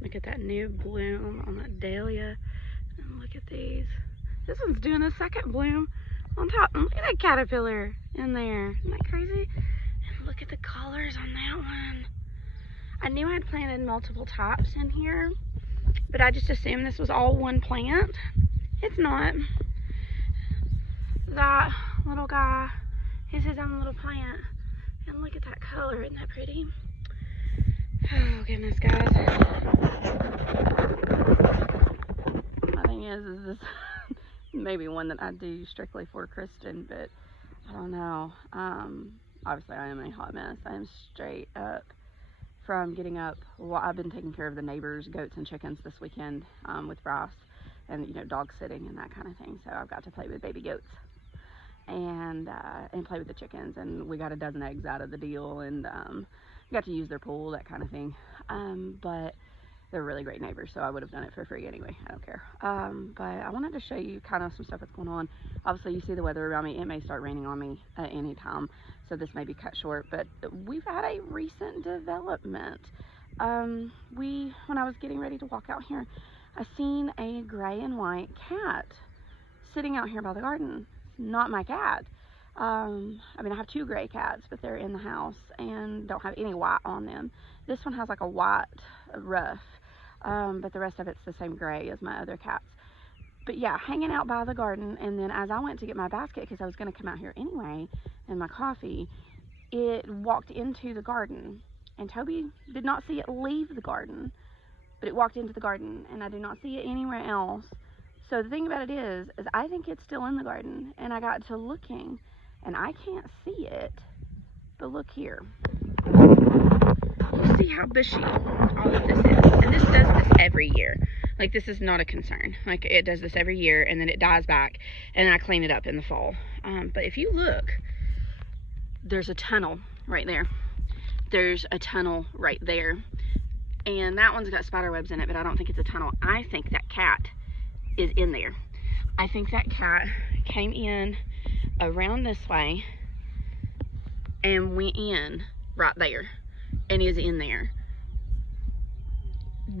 Look at that new bloom on that dahlia. And look at these. This one's doing a second bloom on top. And look at that caterpillar in there. Isn't that crazy? And look at the colors on that one. I knew I'd planted multiple types in here, but I just assumed this was all one plant. It's not. That little guy is his own little plant. And look at that color, isn't that pretty? Oh goodness, guys. My thing is this maybe one that I do strictly for Kristen, but I don't know. Obviously I am a hot mess. I am straight up from getting up. Well, I've been taking care of the neighbors' goats and chickens this weekend with Bryce, and you know, dog sitting and that kind of thing. So I've got to play with baby goats and play with the chickens, and we got a dozen eggs out of the deal, and got to use their pool, that kind of thing. But they're really great neighbors, so I would have done it for free anyway. I don't care. But I wanted to show you kind of some stuff that's going on. Obviously, you see the weather around me. It may start raining on me at any time, so this may be cut short. But we've had a recent development. When I was getting ready to walk out here, I seen a gray and white cat sitting out here by the garden. Not my cat. I mean, I have two gray cats, but they're in the house and don't have any white on them. This one has like a white ruff, but the rest of it's the same gray as my other cats. But yeah, hanging out by the garden, and then as I went to get my basket, because I was going to come out here anyway, and my coffee, it walked into the garden, and Toby did not see it leave the garden, but it walked into the garden, and I did not see it anywhere else. So the thing about it is I think it's still in the garden, and I got to looking, and I can't see it, but look here. You see how bushy all of this is, and this does this every year. Like, this is not a concern. Like, it does this every year, and then it dies back, and I clean it up in the fall. But if you look, there's a tunnel right there. There's a tunnel right there, and that one's got spider webs in it, but I don't think it's a tunnel. I think that cat is in there. I think that cat came in around this way and went in right there and is in there.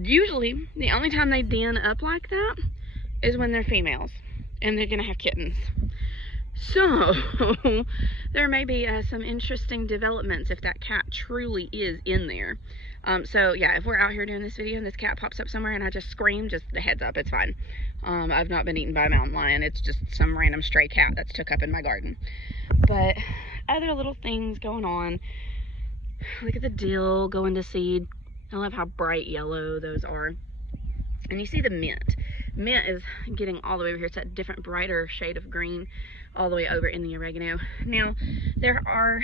Usually the only time they den up like that is when they're females and they're gonna have kittens. So there may be some interesting developments if that cat truly is in there. So yeah, if we're out here doing this video and this cat pops up somewhere and I just scream, just the heads up, it's fine. I've not been eaten by a mountain lion. It's just some random stray cat that's took up in my garden. But other little things going on. Look at the dill going to seed. I love how bright yellow those are. And you see the mint. Mint is getting all the way over here. It's that different, brighter shade of green all the way over in the oregano. Now, there are,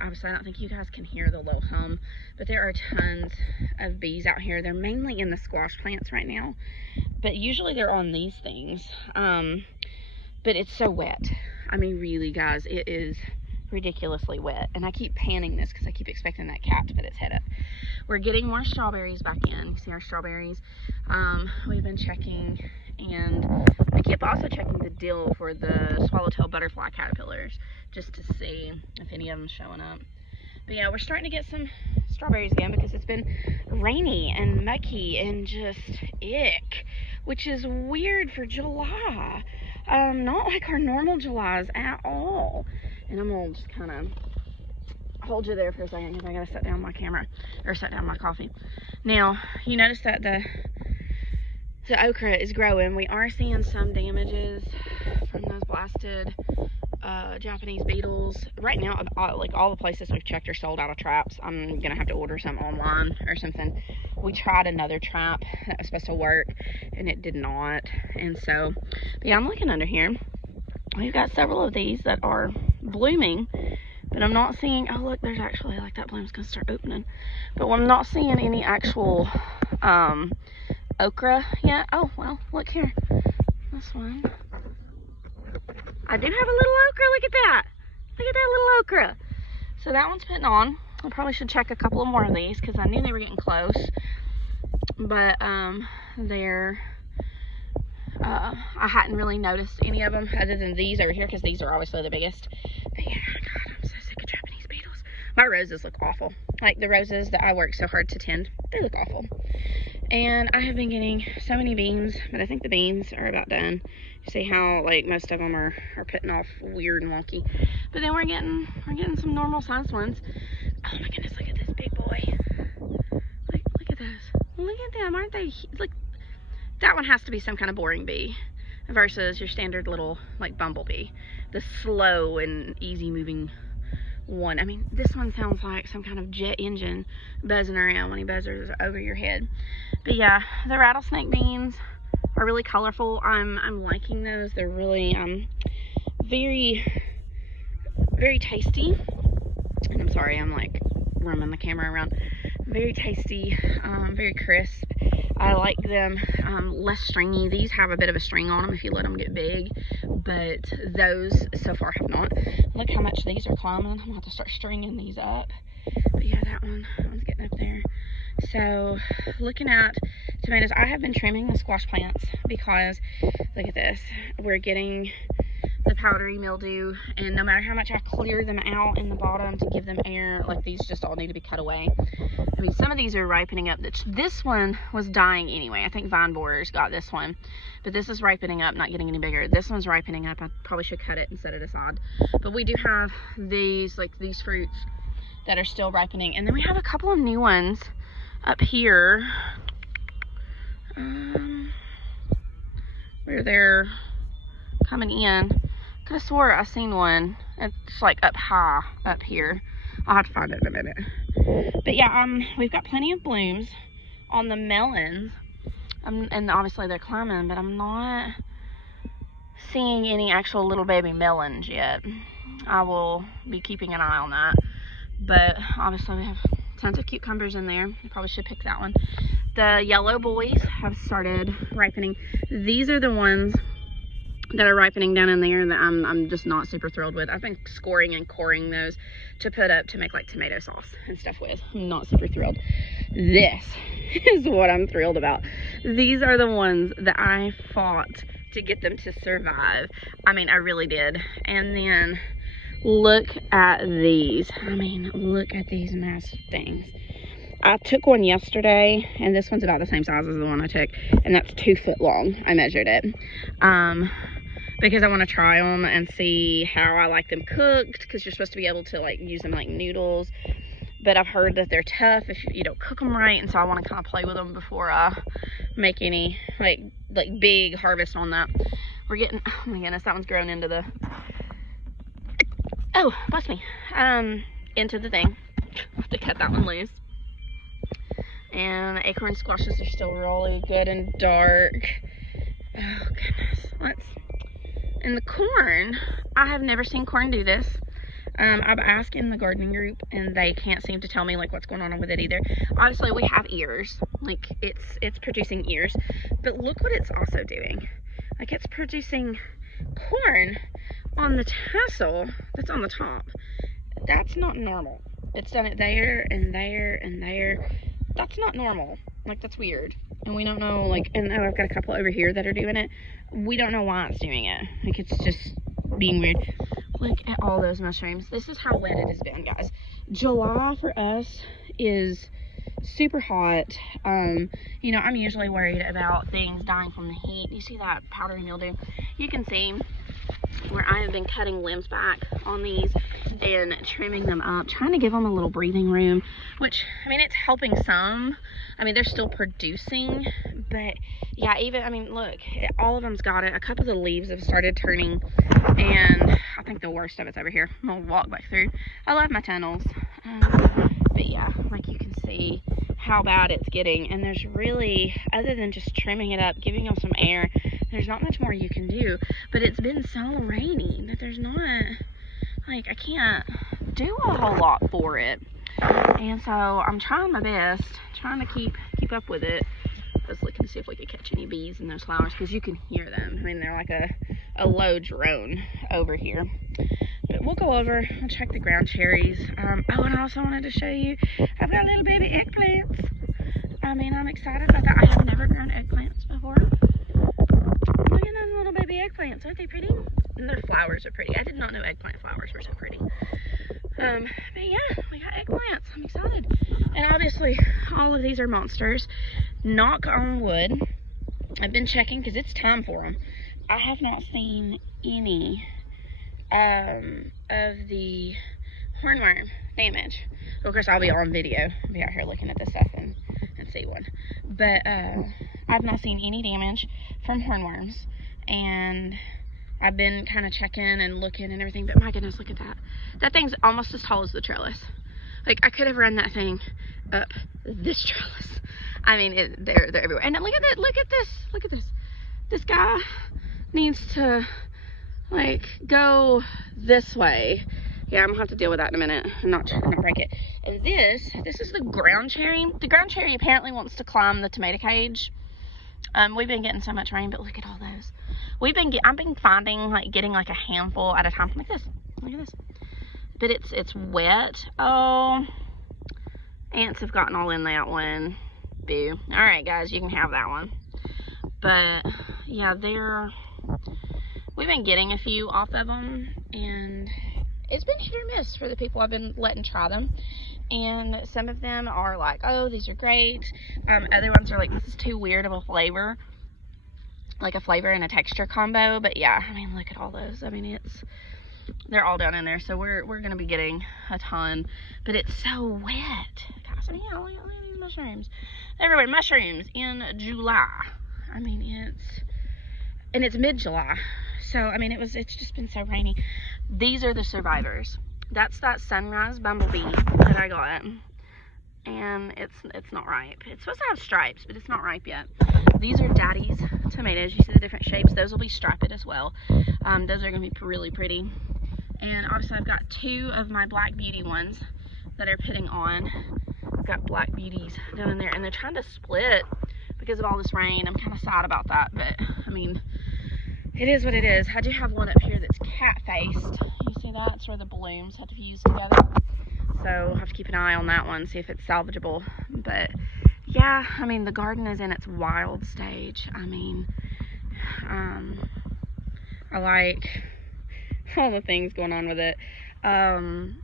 obviously I don't think you guys can hear the low hum, but there are tons of bees out here. They're mainly in the squash plants right now, but usually they're on these things. But it's so wet. I mean, really, guys, it is ridiculously wet. And I keep panning this because I keep expecting that cat to put its head up. We're getting more strawberries back in. You see our strawberries. We've been checking, and I keep also checking the dill for the swallowtail butterfly caterpillars just to see if any of them showing up. But yeah, we're starting to get some strawberries again because it's been rainy and mucky and just ick, which is weird for July. Not like our normal Julys at all. And I'm gonna just kind of hold you there for a second because I gotta set down my camera, or set down my coffee. Now, you notice that the okra is growing. We are seeing some damages from those blasted Japanese beetles. Right now, like all the places we've checked are sold out of traps. I'm gonna have to order some online or something. We tried another trap that was supposed to work and it did not. And so, but yeah, I'm looking under here. We've got several of these that are blooming, but I'm not seeing, oh look, there's actually, like, that bloom's gonna start opening. But I'm not seeing any actual okra yet. Oh, well, look here. This one. I do have a little okra, look at that. Look at that little okra. So that one's putting on. I probably should check a couple of more of these because I knew they were getting close. But I hadn't really noticed any of them other than these over here because these are obviously the biggest. But yeah, God, I'm so sick of Japanese beetles. My roses look awful. Like the roses that I work so hard to tend, they look awful. And I have been getting so many beans, but I think the beans are about done. You see how like most of them are putting off weird and wonky. But then we're getting some normal sized ones. Oh my goodness, look at this big boy. Like, look at those. Look at them, aren't they? Like, that one has to be some kind of boring bee versus your standard little like bumblebee. The slow and easy moving one. I mean, this one sounds like some kind of jet engine buzzing around when he buzzes over your head. But yeah, the rattlesnake beans are really colorful. I'm liking those. They're really very, very tasty. And I'm sorry, I'm like running the camera around. Very tasty, very crisp. I like them less stringy. These have a bit of a string on them if you let them get big, but those so far have not. Look how much these are climbing. I'm gonna have to start stringing these up. But yeah, that one's getting up there. So looking at tomatoes, I have been trimming the squash plants because look at this. We're getting the powdery mildew, and no matter how much I clear them out in the bottom to give them air, like these just all need to be cut away. I mean, some of these are ripening up. This one was dying anyway. I think vine borers got this one, but this is ripening up, not getting any bigger. This one's ripening up. I probably should cut it and set it aside. But we do have these, like these fruits that are still ripening, and then we have a couple of new ones up here where they're coming in. Could have swore I seen one. It's like up high up here. I'll have to find it in a minute. But yeah, we've got plenty of blooms on the melons, and obviously they're climbing, but I'm not seeing any actual little baby melons yet. I will be keeping an eye on that. But obviously we have tons of cucumbers in there. You probably should pick that one. The yellow boys have started ripening. These are the ones that are ripening down in there that I'm just not super thrilled with. I've been scoring and coring those to put up to make like tomato sauce and stuff with. I'm not super thrilled. This is what I'm thrilled about. These are the ones that I fought to get them to survive. I mean, I really did. And then look at these. I mean, look at these massive things. I took one yesterday, and this one's about the same size as the one I took, and that's 2 foot long. I measured it. Because I want to try them and see how I like them cooked, because you're supposed to be able to like use them like noodles, but I've heard that they're tough if you don't cook them right, and so I want to kind of play with them before I make any like big harvest on that. We're getting, oh my goodness, that one's grown into the, oh bless me, into the thing. I'll have to cut that one loose. And the acorn squashes are still really good and dark. Oh goodness, and the corn, I have never seen corn do this. I've asked in the gardening group, and they can't seem to tell me like what's going on with it either. Obviously we have ears, like it's producing ears, but look what it's also doing. Like, it's producing corn on the tassel that's on the top. That's not normal. It's done it there and there and there. That's not normal. Like, that's weird. And we don't know, like, and I've got a couple over here that are doing it. We don't know why it's doing it. Like, it's just being weird. Look at all those mushrooms. This is how wet it has been, guys. July for us is super hot. You know, I'm usually worried about things dying from the heat. You see that powdery mildew? You can see where I have been cutting limbs back on these and trimming them up, trying to give them a little breathing room, which, I mean, it's helping some. I mean, they're still producing, but yeah, even, I mean, look, all of them's got it. A couple of the leaves have started turning, and I think the worst of it's over here. I'm gonna walk back through. I love my tunnels, but yeah, like, you can see how bad it's getting, and there's really, other than just trimming it up, giving them some air, there's not much more you can do. But it's been so rainy that there's not, like, I can't do a whole lot for it. And so I'm trying my best, trying to keep up with it. I was looking to see if we could catch any bees in those flowers, because you can hear them. I mean, they're like a low drone over here. But we'll go over, I'll check the ground cherries. Oh, and I also wanted to show you, I've got little baby eggplants. I mean, I'm excited about that. I have never grown eggplants before. Look at those little baby eggplants. Aren't they pretty? And their flowers are pretty. I did not know eggplant flowers were so pretty. But yeah, we got eggplants. plants. I'm excited. And obviously, all of these are monsters. Knock on wood. I've been checking because it's time for them. I have not seen any of the hornworm damage. Of course, I'll be on video. I'll be out here looking at this stuff and see one. But I've not seen any damage from hornworms. And I've been kind of checking and looking and everything. But my goodness, look at that. That thing's almost as tall as the trellis. Like, I could have run that thing up this trellis. I mean, they're everywhere. And look at that. Look at this. Look at this. This guy needs to, like, go this way. Yeah, I'm gonna have to deal with that in a minute and not break it. And this is the ground cherry. The ground cherry apparently wants to climb the tomato cage. We've been getting so much rain, but look at all those. I've been finding, like, getting like a handful at a time. Like this. Look at this. But it's wet. Oh, ants have gotten all in that one. Boo. All right, guys, you can have that one. But yeah, we've been getting a few off of them, and it's been hit or miss for the people I've been letting try them. And some of them are like, oh, these are great. Other ones are like, this is too weird of a flavor. Like a flavor and a texture combo. But yeah, I mean, look at all those. I mean, they're all down in there. So we're going to be getting a ton. But it's so wet. Gosh, I mean, yeah, look at these mushrooms. Everywhere, mushrooms in July. I mean, it's mid-July. So, I mean, it's just been so rainy. These are the survivors. That's that sunrise bumblebee that I got. And it's not ripe. It's supposed to have stripes, but it's not ripe yet. These are Daddy's tomatoes. You see the different shapes. Those will be striped as well. Those are going to be really pretty. And obviously I've got 2 of my Black Beauty ones that are putting on. I've got Black Beauties down in there, and they're trying to split because of all this rain. I'm kind of sad about that, but I mean, it is what it is. I do have one up here that's cat-faced. You see that? It's where the blooms have fused together. So I'll have to keep an eye on that one, see if it's salvageable. But yeah, I mean, the garden is in its wild stage. I mean, I like all the things going on with it. And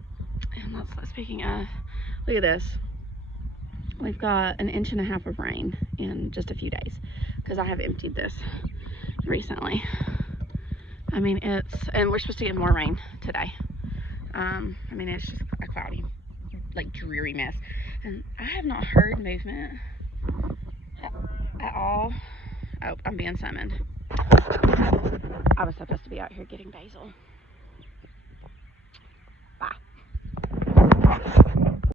speaking of, look at this. We've got 1.5 inches of rain in just a few days because I have emptied this recently. I mean, and we're supposed to get more rain today. I mean, it's just a cloudy, like, dreary mess. And I have not heard movement at all. Oh, I'm being summoned. I was supposed to be out here getting basil.